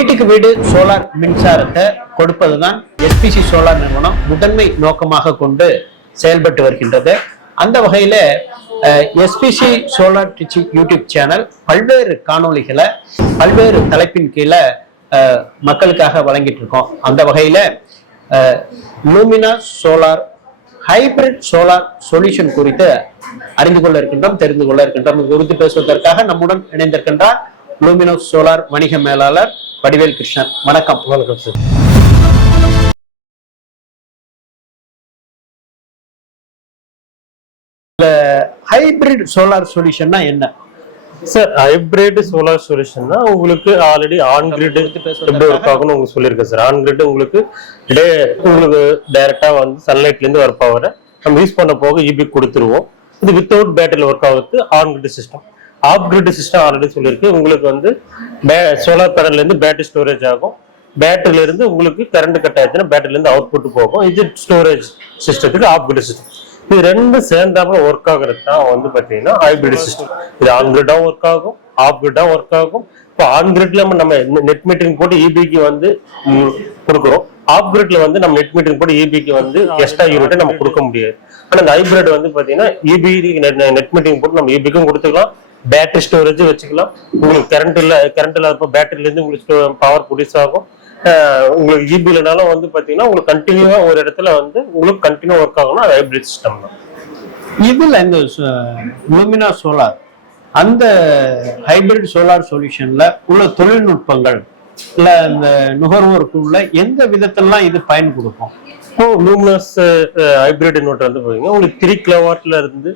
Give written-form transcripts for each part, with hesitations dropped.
வீட்டுக்கு வீடு சோலார் மின்சாரத்தை கொடுப்பதுதான் எஸ்பிசி சோலார் நிறுவனம் முதன்மை நோக்கமாக கொண்டு செயல்பட்டு வருகின்றது. அந்த வகையில எஸ்பிசி சோலார் டிச்சி யூடியூப் சேனல் பல்வேறு காணொளிகளை பல்வேறு தலைப்பின் கீழே மக்களுக்காக வழங்கிட்டு இருக்கோம். அந்த வகையில Lumina solar hybrid solar solution குறித்து அறிந்து கொள்ள இருக்கின்றோம், தெரிந்து கொள்ள இருக்கின்றோம். குறித்து பேசுவதற்காக நம்முடன் இணைந்திருக்கின்றார் லூமினா சோலார் வணிக மேலாளர் வடிவேல் கிருஷ்ணன். வணக்கம். வணக்கம் சார். ஹைபிரிட் சோலார் சொல்யூஷன்னா என்ன சார்? ஹைபிரிட் சோலார் சொல்யூஷன்னா உங்களுக்கு ஆல்ரெடி ஆன் கிரிட் எப்படி ஒர்க் ஆகும்னு உங்களுக்கு சொல்லியிருக்கேன் சார். ஆன் கிரிட் உங்களுக்கு உங்களுக்கு டைரக்டா வந்து சன்லைட்ல இருந்து வர பவரை நம்ம யூஸ் பண்ண போக இபி கொடுத்துருவோம். இது வித்தவுட் பேட்டரியில் ஒர்க் ஆகுது on grid system. Of grid system already சொல்லியிருக்கு. உங்களுக்கு வந்து சோலார் பேனல்ல இருந்து பேட்டரி ஸ்டோரேஜ் ஆகும். பேட்டரியில இருந்து உங்களுக்கு கரண்ட் கட் ஆயிடுச்சுன்னா பேட்டரியில இருந்து அவுட்புட் போகும். இது ஸ்டோரேஜ் சிஸ்டத்துக்கு ஆஃப் கிரிட் சிஸ்டம். இது ரெண்டும் சேர்ந்தாப்புல ஒர்க் ஆகுறது தான் வந்து பாத்தீங்கன்னா ஹைபிரிட் சிஸ்டம். இது ஆன் கிரிட்டாவும் ஒர்க் ஆகும், ஆஃப் கிரிட்டாவும் ஒர்க் ஆகும். இப்போ ஆன் கிரிட்ல நம்ம நெட் மீட்டரிங் போட்டு இபிக்கு வந்து கொடுக்குறோம். ஆஃப் கிரிட்ல வந்து நம்ம நெட் மீட்டரிங் போட்டு இபிக்கு வந்து எக்ஸ்ட்ரா யூனிட்டை நம்ம கொடுக்க முடியாது. ஆனா இந்த ஹைபிரிட் வந்து பாத்தீங்கன்னா இபி நெட் மீட்டரிங் போட்டு நம்ம இபிக்கும் கொடுத்துக்கலாம், பேட்டரி ஸ்டோரேஜ் வச்சுக்கலாம். உங்களுக்கு கரண்ட் இல்லாதப்போ பேட்டரில இருந்து உங்களுக்கு பவர் ப்ரொடியூஸ் ஆகும். உங்களுக்கு இபி இல்லைனாலும் வந்து பாத்தீங்கன்னா உங்களுக்கு கண்டினியூவா ஒரு இடத்துல வந்து உங்களுக்கு கண்டினியூ ஒர்க் ஆகும்னா அது ஹைபிரிட் சிஸ்டம் தான். இதுல இந்த லூமினா சோலார் அந்த ஹைபிரிட் சோலார் சொல்யூஷன்ல உள்ள தொழில்நுட்பங்கள் இல்ல இந்த நுகர்வோருக்குள்ள எந்த விதத்திலாம் இது பயன் கொடுக்கும்? இப்போ லூமினஸ் ஹைபிரிட் இன்வெர்டர் வந்து பாத்தீங்கன்னா உங்களுக்கு 3 கிலோவாட்ல இருந்து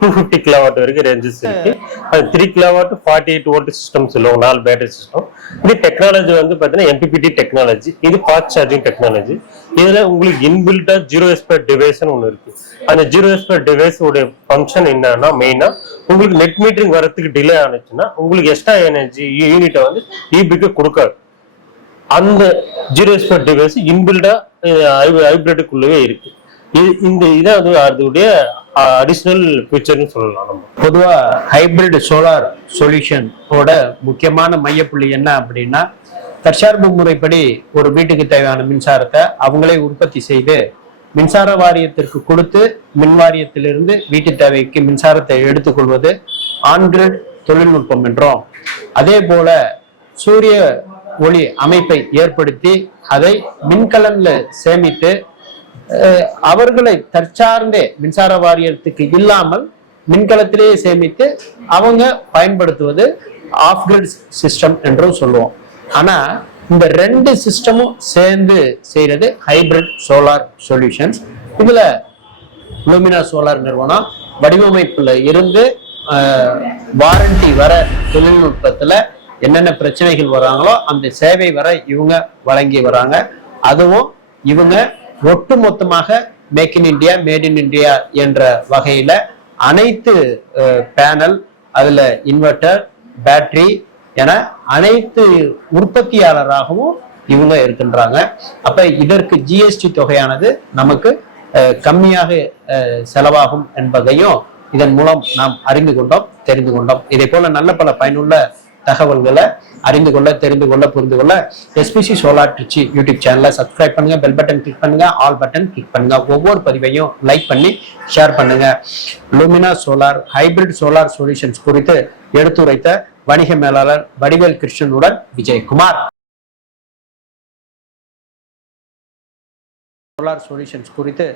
250 கிலோவாட் வரைக்கும் ரேஞ்சஸ் இருக்கு. அது 3 கிலோவாட் 48 வோல்ட் சிஸ்டம் சொல்லுவாங்க, 4 பேட்டரி சிஸ்டம். இது டெக்னாலஜி வந்து பாத்தீங்கன்னா எம்பிபிடி டெக்னாலஜி. இது ஃபாஸ்ட் சார்ஜிங் டெக்னாலஜி. இதுல உங்களுக்கு இன்பில்டா 0S டிவைஸ் ஒன்று இருக்கு. அந்த 0S டிவைஸ் உடைய ஃபங்க்ஷன் என்னன்னா மெயினா உங்களுக்கு நெட் மீட்டரிங் வரதுக்கு டிலே ஆனிச்சுன்னா உங்களுக்கு எக்ஸ்ட்ரா எனர்ஜி யூனிட்டை வந்து இபிக்கு கொடுக்காது. அந்த 0S டிவைஸ் இன்பில்டா ஹைபிரிட்டுக்குள்ளவே இருக்கு. இந்த இதான் அதோடைய அடிஷனல் ஃபீச்சர்னு சொல்லலாம். நம்ம பொதுவா ஹைபிரிட் சோலார் சொல்யூஷனோட முக்கியமான மையப்புள்ளி என்ன அப்படின்னா, தற்சார்பு முறைப்படி ஒரு வீட்டுக்கு தேவையான மின்சாரத்தை அவங்களே உற்பத்தி செய்து மின்சார வாரியத்திற்கு கொடுத்து மின் வாரியத்திலிருந்து வீட்டு தேவைக்கு மின்சாரத்தை எடுத்துக்கொள்வது ஆன்கிரிட் தொழில்நுட்பம் என்றும், அதே போல சூரிய ஒளி அமைப்பை ஏற்படுத்தி அதை மின்கலன்ல சேமித்து அவர்களை தற்சார்ந்தே மின்சார வாரியத்துக்கு இல்லாமல் மின்கலத்திலேயே சேமித்து அவங்க பயன்படுத்துவது ஆஃப் கிரிட் சிஸ்டம் என்றும் சொல்லுவோம். ஆனா இந்த ரெண்டு சிஸ்டமும் சேர்ந்து செய்யறது ஹைபிரிட் சோலார் சொல்யூஷன்ஸ். இதுல லூமினா சோலார் நிறுவனம் வடிவமைப்புல இருந்து வாரண்டி வர தொழில்நுட்பத்துல என்னென்ன பிரச்சனைகள் வராங்களோ அந்த சேவை வர இவங்க வழங்கி வராங்க. அதுவும் இவங்க ஒட்டு மொத்தமாக make in India made in India என்ற வகையில அனைத்து பேனல், அதுல இன்வெர்டர், பேட்டரி என அனைத்து உற்பத்தியாளராகவும் இவங்க இருக்கின்றாங்க. அப்ப இதற்கு ஜிஎஸ்டி தொகையானது நமக்கு கம்மியாக செலவாகும் என்பதையும் இதன் மூலம் நாம் அறிந்து கொண்டோம், தெரிந்து கொண்டோம். இதே போல நல்ல பல பயனுள்ள தகவல்களை அறிந்து கொள்ள, தெரிந்து கொள்ள, புரிந்து கொள்ள எஸ்பிசி சோலார் டிச்சி யூடியூப் சேனலை சப்ஸ்கிரைப் பண்ணுங்க, பெல் பட்டன் கிளிக் பண்ணுங்க, ஆல் பட்டன் கிளிக் பண்ணுங்க. ஒவ்வொரு பதிவையும் லைக் பண்ணி ஷேர் பண்ணுங்க. Lumina solar hybrid solar solutions குறித்து எடுத்துரைத்த வணிக மேலாளர் வடிவேல் கிருஷ்ணனுடன் விஜயகுமார். சோலார் சொல்யூஷன்ஸ் குறித்து